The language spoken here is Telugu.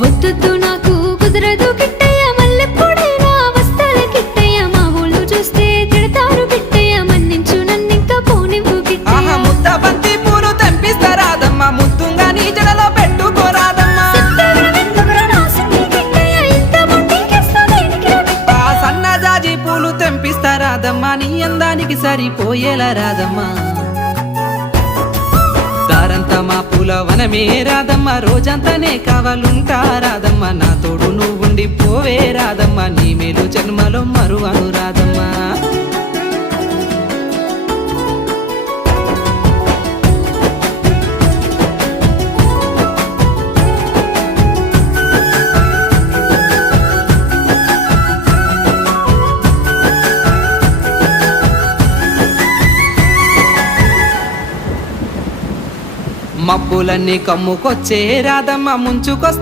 వద్దు నాకు కుదరదు కిట్టయ్య, మల్లెప్పుడైనా వస్తాల కిట్టయ్య. మా ఊళ్ళు చూస్తే తిడతారు కిట్టయ్య, మన్నించు నన్నింకా పోనివ్వు కిట్టయ్య. ముద్ద బంతి పూలు తెంపిస్తారాదమ్మ, ముద్దుగా నీ జడలో పెట్టుకోరాదమ్మా. సన్నజాజి పూలు తెంపిస్తారాదమ్మా, నీ అందానికి సరిపోయేలా రాదమ్మా. దారంతా మా పూల వనమే రాదమ్మా, రోజంతానే కావాలుంటా రాదమ్మా. నా తోడు నువ్వుండి పోవే రాదమ్మా, నీ మేలు జన్మలో మరువను రాదమ్మా. మబ్బులన్నీ కమ్ముకొచ్చే రాదమ్మ, ముంచుకొస్తూ